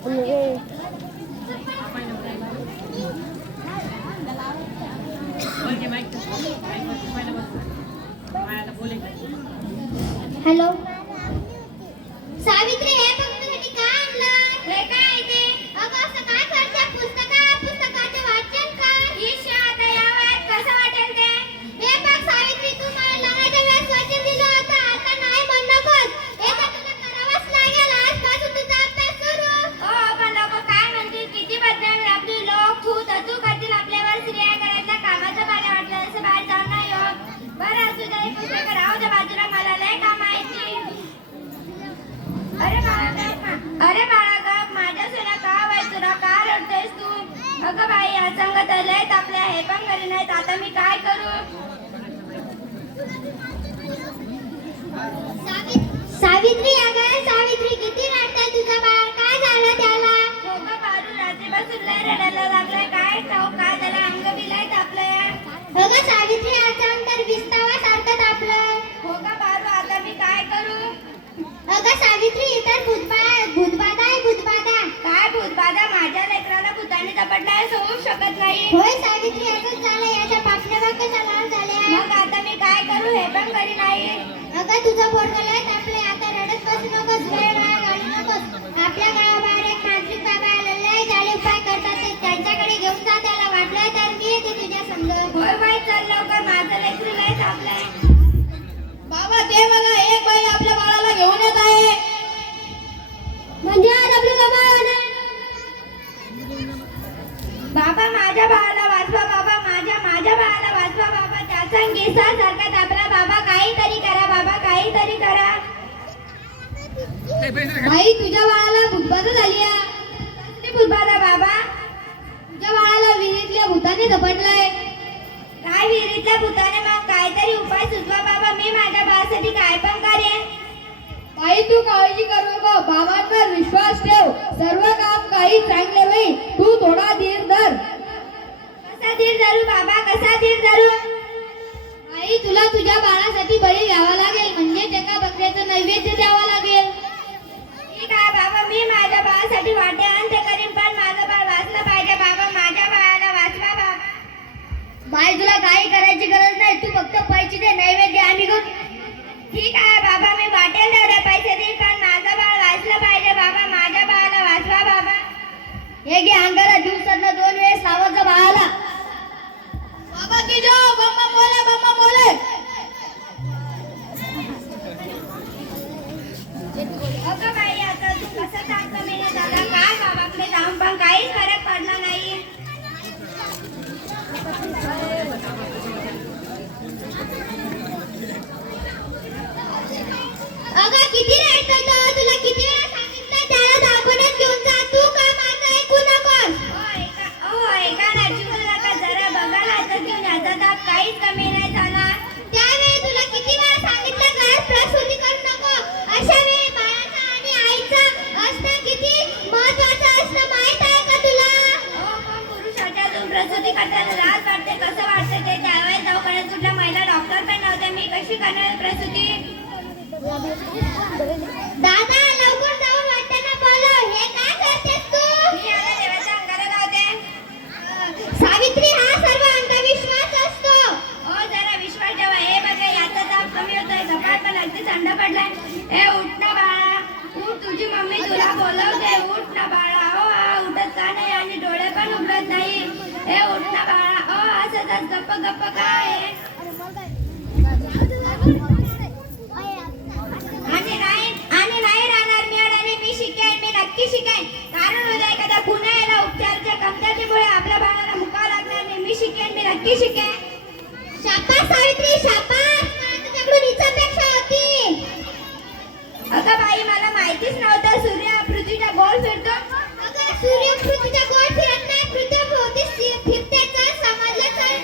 Hello Savitri, हे तुझ्यासाठी काय आणलं? हे काय ते? अगं असं काय करते? पुस्तकाचे वाचन कर. ईशा, आता या वयात कसं वाटेल ते? हे बघ सावित्री, तू मला लग्नाच्या वेळेस वचन दिलं होतं, आता नाही म्हण नकोस. हे तर तुला करावंच लागेल. आजपासून तुझा अभ्यास सुरू. हो पण लोक काय म्हणतील? किती बदनामी आपली लोक तू करतील आपल्यावर. स्त्रिया घरातल्या कामाचं मला वाटलं असं बाहेर जाऊन नाही होत. बरं असू दे, पुस्तकं राहू दे बाजूला, मला लय काम आहे. अरे बाळा ग, माझ्या सोन्या का तुला का रडतेस तू? अगं बाई, या संगत लयत आपल्या, हे पण घरी नाहीत, आता मी काय करू? सावित्री, अगं सावित्री, किती रडतंय तुझा बाळ? काय झालं त्याला? हो ग बाळू, रात्रीपासून लय रडायला लागलाय. काय ठाऊक काय झालं? अंग बिलायत आपलं. अगं सावित्री, आता अंतर विस्तावा सारखं आपलं. हो ग बाळू, आता मी काय करू? अगं सावित्री, इतर भूतबाधा आहे. काय भूतबाधा? माझ्या लेकराला भूताने झपटलाय, होऊ शकत नाही. होय सावित्री, असंच झालं. याच्या पापण्या बघ कशा लाल झाल्या. मग आता मी काय करू? हे पण घरी नाही. अगं तुझं पोरगं लय तापलंय, आता रडत बसू नकोस, वेळ घालू नकोस. आपल्या गावाबाहेर एक तांत्रिक बाबा आलेले, ज्याले उपाय करतात ते त्यांच्याकडे घेऊन जा. त्याला वाटलं तर मी येते तुझ्या संग. होय बाई, चल लवकर, माझं लेकरू लय तापलंय. बाबा, ते बघा, एक बाई आपल्या बाळाला घेऊन येत आहे. म्हणजे आज आपली बाबा, माझ्या बाळाला वाचवा बाबा, माझ्या बाळाला वाचवा बाबा. त्याचा गिसा सारखा तापला बाबा, काहीतरी करा बाबा, काहीतरी करा. बाई, तुझ्या बाळाला भूतबाधा झाली आहे. किती भूतबाधा बाबा? तुझ्या बाळाला विहिरीतल्या भूताने झपटलाय. काय विहिरीतल्या भूताने? मग काहीतरी उपाय सुचवा बाबा, मी माझ्या बाळासाठी काय पण करेन. बाई, तू काळजी करू नको, बाबांवर विश्वास ठेव, सर्व काम काही चांगले होईल. तू थोडा धीर धर. कसा धीर धरू बाबा, कसा धीर धरू? बाई, तुला तुझ्या बाळासाठी बळी घ्यावा लागेल, म्हणजे एका बकऱ्याचं नैवेद्य द्यावं लागेल. ठीक आहे बाबा, मी माझ्या बाळासाठी वाटे अंत करीन, पण माझं बाळ वाचलं पाहिजे बाबा, माझ्या बाळाला वाचवा बाबा. बाई, तुला काही करायची गरज नाही, तू फक्त पैसे दे, नैवेद्य आम्ही घेऊ. ठीक आहे बाबा, मी वाटेल तेवढे पैसे देईन, पण माझं बाळ वाचलं पाहिजे बाबा, माझ्या बाळाला वाचवा बाबा. हे घे, अंगाला दिवसातनं 2 वेळेस लावायचं बाळाला. बाबा की जो, बम्मा मोले, बम्मा मोले. अगं बाई, आता तू कसं सांगतो मी दादा, काय बाबाकडे जाऊन पण काहीच फरक पडला नाही. अगं किती रडतो, तुला किती वेळा सांगितलं त्याला दाखवण्यात घेऊन जा, तू का माझं ऐकू नकोस. ऐका ना, जीव नका, जरा बघा ना, आता घेऊन याचा दाब काहीच कमी नाही झाला. त्यावेळी तुला किती वेळा सांगितलं घरात प्रसूती करू नको. अशा वेळी बाळाचा आणि आईचा असणं किती महत्त्वाचं असतं माहित आहे का तुला? हो, पण पुरुषाच्या अजून प्रसूती करताना लाज वाटते, कसं वाटतं ते. त्यावेळेस दवाखान्यात कुठल्या महिला डॉक्टर पण नव्हते, मी कशी करणार प्रसूती? दादा, लवकर जाऊन वाटताना बोलव. हे काय करतेस तू? मी याला देवाच्या अंगाला लावते. सावित्री, हा सर्व अंधविश्वास असतो. हो, जरा विश्वास ठेवा. हे बघा, याचा ताप कमी होतोय, कपाळ पण अगदी थंड पडलाय. हे उठ ना बाळा, उठ, तुझी मम्मी तुला बोलवते. उठ ना बाळा. हो, उठत का नाही आणि डोळे पण उघडत नाही. हे उठ ना बाळा. हो, असंच गप्प गप्प काय? आणि नाही राहणार मी, आणि मी शिकेन, मी नक्की शिकेन. कारण उद्या एखादा गुन्हा यायला उपचाराच्या कमतरतेमुळे आपल्या बाळाला मुकावं लागणार नाही. मी शिकेन, मी नक्की शिकेन. शाबास सावित्री, शाबास. तुझ्याकडून हीच अपेक्षा होती. अगं बाई, मला माहितीच नव्हतं सूर्य पृथ्वीच्या गोल फिरतो. अगं, सूर्य पृथ्वीच्या गोल फिरत नाही, पृथ्वीभोवती फिरते. समजलं? चल,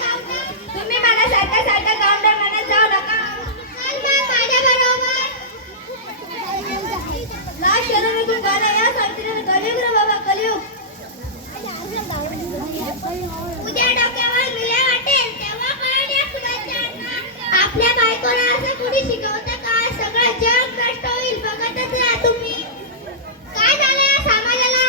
तुम्ही मला सारखं गावंडर म्हणत जाऊ नका. चल मग माझ्या बरोबर. लास्ट शरणमधून गाणं या सावित्रीने, कलियुग रे बाबा, कलियुग. उद्या डोक्यावर मिळ्या वाटेल तेव्हा कळेल या सुराज्यांना, आपल्या बायकोला असं कुणी शिकवतं का? सगळं जग नष्ट होईल, बघतच राहा तुम्ही. काय झालं या समाजाला?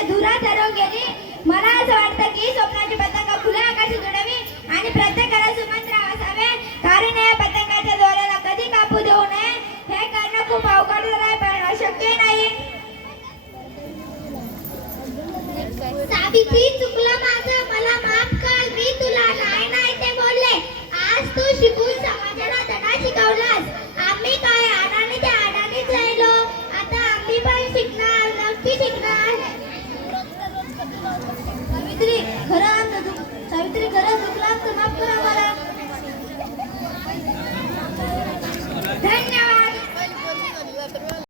स्वप्नाच्या धुरात हरवून गेली. मला असं वाटतं की स्वप्नाची पतंग खुल्या आकाशात उडावी आणि प्रत्येकाला सुमंत्र असावे, कारण या पतंगाच्या दोऱ्याला कधी कापू देऊ नये. हे करणं खूप अवघड आहे, पण अशक्य नाही. सावित्री, चुकलं माझं, मला माफ कर. मी तुला नाही ते बोलले. आज तू शिकून समाजाला धडा शिकवलास. आम्ही काय अडाणी ते अडाणीच राहिलो. आता आम्ही पण शिकणार, नक्की शिकणार.